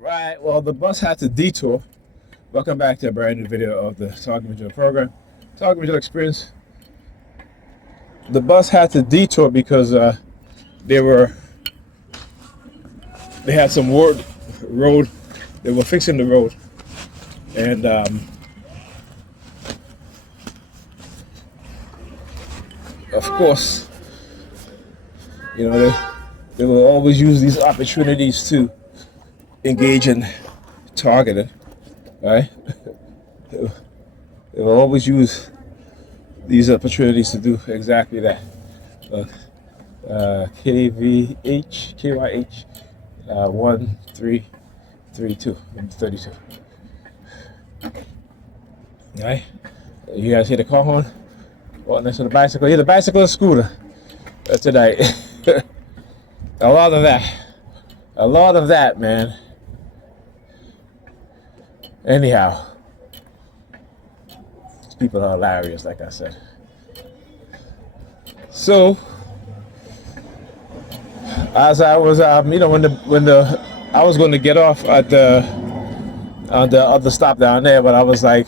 Alright, well, the bus had to detour. Welcome back to a brand new video of the Talking Visual program. Talking Visual Experience. The bus had to detour because they had some road. They were fixing the road, and of course, they will always use these opportunities to engage in targeting, right? They will always use these opportunities to do exactly that. KYH 1332 32. All right, you guys hear the car horn? Well, next to the bicycle. Yeah, the bicycle and scooter tonight. A lot of that, man. Anyhow, these people are hilarious, like I said. So, as I was, when I was going to get off at the other stop down there, but I was like,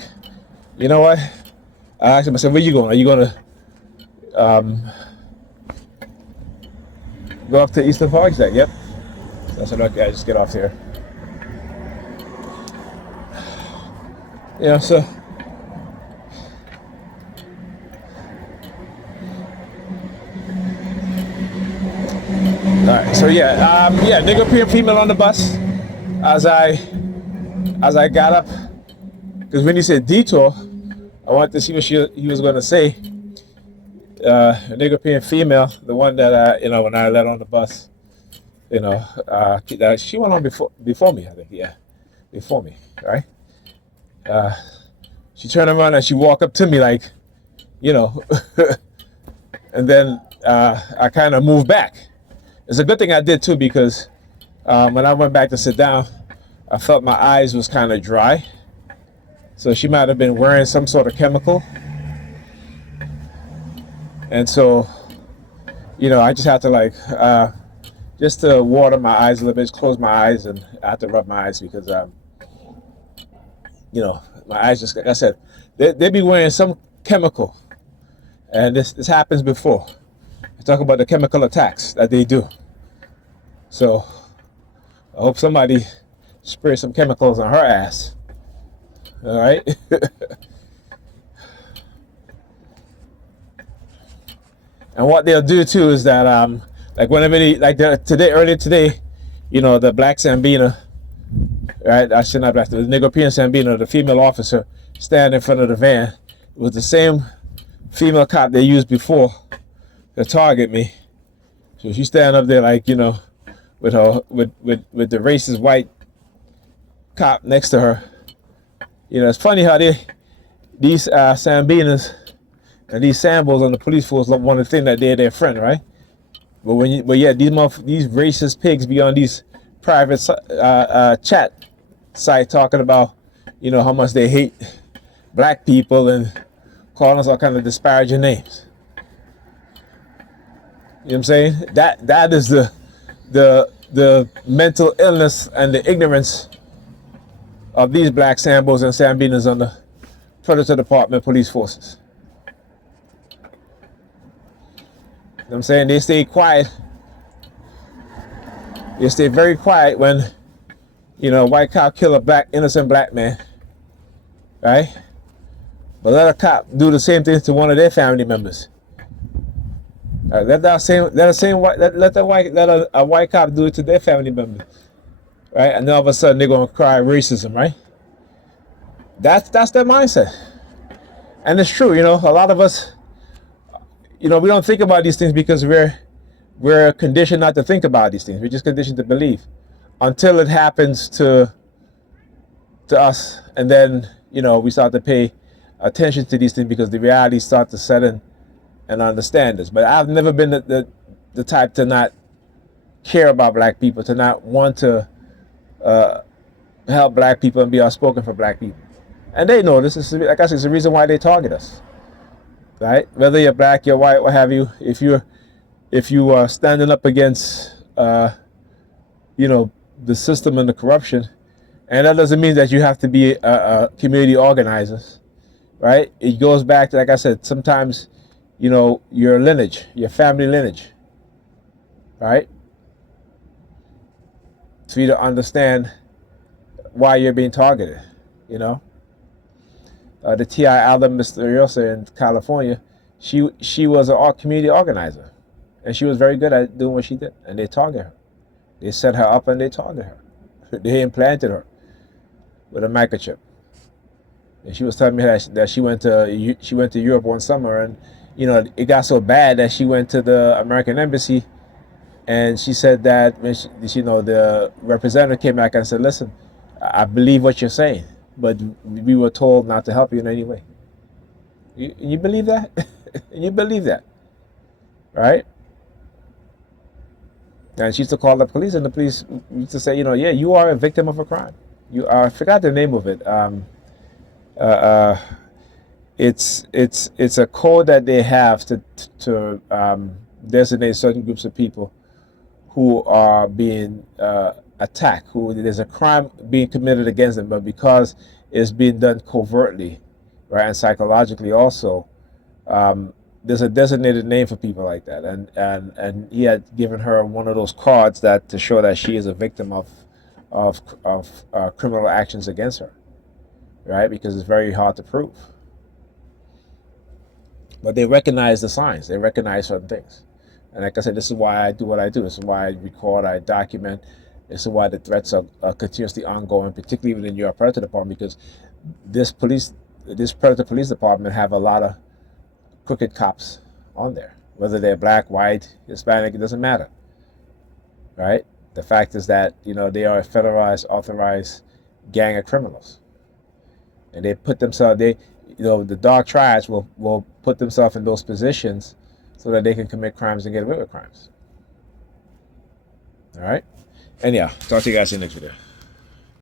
you know what? I asked him, I said, where you going? Are you going to go up to Eastern Park? He's like, yep. So I said, okay, I just get off here. So alright, so Negropean female on the bus as I got up, because when he said detour, I wanted to see what he was going to say. A Negropean female, the one that when I let on the bus, she went on before me, I think, before me, right? She turned around and she walked up to me like, and then I kind of moved back. It's a good thing I did too, because when I went back to sit down, I felt my eyes was kind of dry. So she might have been wearing some sort of chemical. And so, I just had to just to water my eyes a little bit, just close my eyes, and I had to rub my eyes because, my eyes just, like I said, they be wearing some chemical. And this happens before. I talk about the chemical attacks that they do. So I hope somebody sprays some chemicals on her ass. All right. And what they'll do too is that whenever earlier today, the black Sambina, right? I should not black, the Negropean Sambina, the female officer, stand in front of the van. It was the same female cop they used before to target me. So she stand up there with the racist white cop next to her. It's funny how these Sambinas and these Sambos on the police force want to think that they're their friend, right? But these racist pigs be on these private chat site talking about how much they hate black people and calling us all kind of disparaging names. You know what I'm saying? That is the mental illness and the ignorance of these black Sambos and Sambinas on the Predator Department police forces. You know what I'm saying? They stay quiet. They stay very quiet when, a white cop kill a innocent black man, right? But let a cop do the same thing to one of their family members. Let a white cop do it to their family member, right? And then all of a sudden they're gonna cry racism, right? That's their mindset, and it's true. A lot of us, we don't think about these things because we're conditioned not to think about these things. We're just conditioned to believe until it happens to us, and then we start to pay attention to these things because the reality starts to set in and understand this. But I've never been the type to not care about black people, to not want to help black people and be outspoken for black people. And they know this. Is, like I said, it's the reason why they target us, right? Whether you're black, you're white, what have you. If you are standing up against, the system and the corruption, And that doesn't mean that you have to be a community organizer, right? It goes back to, like I said, sometimes, your lineage, your family lineage, right? For you to understand why you're being targeted, you know. The T.I. Alda Misteriosa in California, she was a community organizer, and she was very good at doing what she did. And they target her. They set her up and they target her. They implanted her with a microchip. And she was telling me that she went to Europe one summer, and it got so bad that she went to the American embassy, and she said that when the representative came back and said, "Listen, I believe what you're saying, but we were told not to help you in any way." You believe that? You believe that, right? And she used to call the police, and the police used to say, yeah, you are a victim of a crime. You are. I forgot the name of it. Uh, uh, it's a code that they have to designate certain groups of people who are being attacked, who there's a crime being committed against them, but because it's being done covertly, right, and psychologically also, um, there's a designated name for people like that, and he had given her one of those cards that to show that she is a victim of criminal actions against her, right? Because it's very hard to prove, but they recognize the signs, they recognize certain things. And like I said, this is why I do what I do. This is why I record, I document. This is why the threats are continuously ongoing, particularly within your predator department, because this predator police department have a lot of crooked cops on there. Whether they're black, white, Hispanic, it doesn't matter, right? The fact is that they are a federalized, authorized gang of criminals, and they put themselves. The dark tribes will put themselves in those positions so that they can commit crimes and get away with crimes. All right. Anyhow, talk to you guys in the next video.